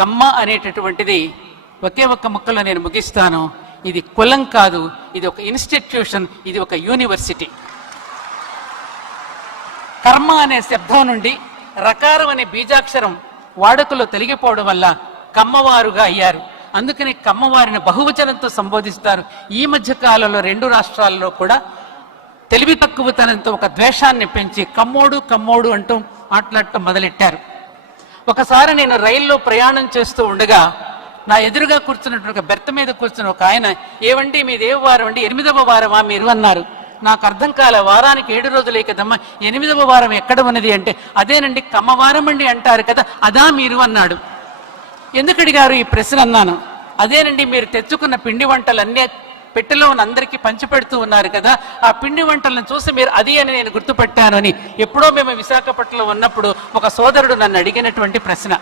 కమ్మ అనేటటువంటిది ఒకే ఒక్క ముక్కలో నేను ముగిస్తాను. ఇది కులం కాదు, ఇది ఒక ఇన్స్టిట్యూషన్, ఇది ఒక యూనివర్సిటీ. కర్మ అనే శబ్దం నుండి రకారం అనే బీజాక్షరం వాడుకలో తొలగిపోవడం వల్ల కమ్మవారుగా అయ్యారు. అందుకని కమ్మవారిని బహువచనంతో సంబోధిస్తారు. ఈ మధ్య కాలంలో 2 రాష్ట్రాల్లో కూడా తెలివి తక్కువతనంతో ఒక ద్వేషాన్ని పెంచి కమ్మోడు అంటూ మాట్లాడటం మొదలెట్టారు. ఒకసారి నేను రైల్లో ప్రయాణం చేస్తూ ఉండగా నా ఎదురుగా కూర్చున్నట్టు ఒక బెర్త్ మీద కూర్చున్న ఒక ఆయన, ఏవండి మీది ఏ వారం అండి? 8వ వారమా మీరు అన్నారు. నాకు అర్థం కాలే, వారానికి 7 రోజులే కదమ్మా, 8వ వారం ఎక్కడ ఉన్నది అంటే, అదేనండి కమ్మవారం అండి అంటారు కదా, అదా మీరు అన్నాడు. ఎందుకు అడిగారు ఈ ప్రశ్న అన్నాను. అదేనండి మీరు తెచ్చుకున్న పిండి వంటలన్నీ పెట్టెలో ఉన్న అందరికీ పంచిపెడుతూ ఉన్నారు కదా, ఆ పిండి వంటలను చూసి మీరు అది అని నేను గుర్తుపెట్టాను అని ఎప్పుడో మేము విశాఖపట్నంలో ఉన్నప్పుడు ఒక సోదరుడు నన్ను అడిగినటువంటి ప్రశ్న.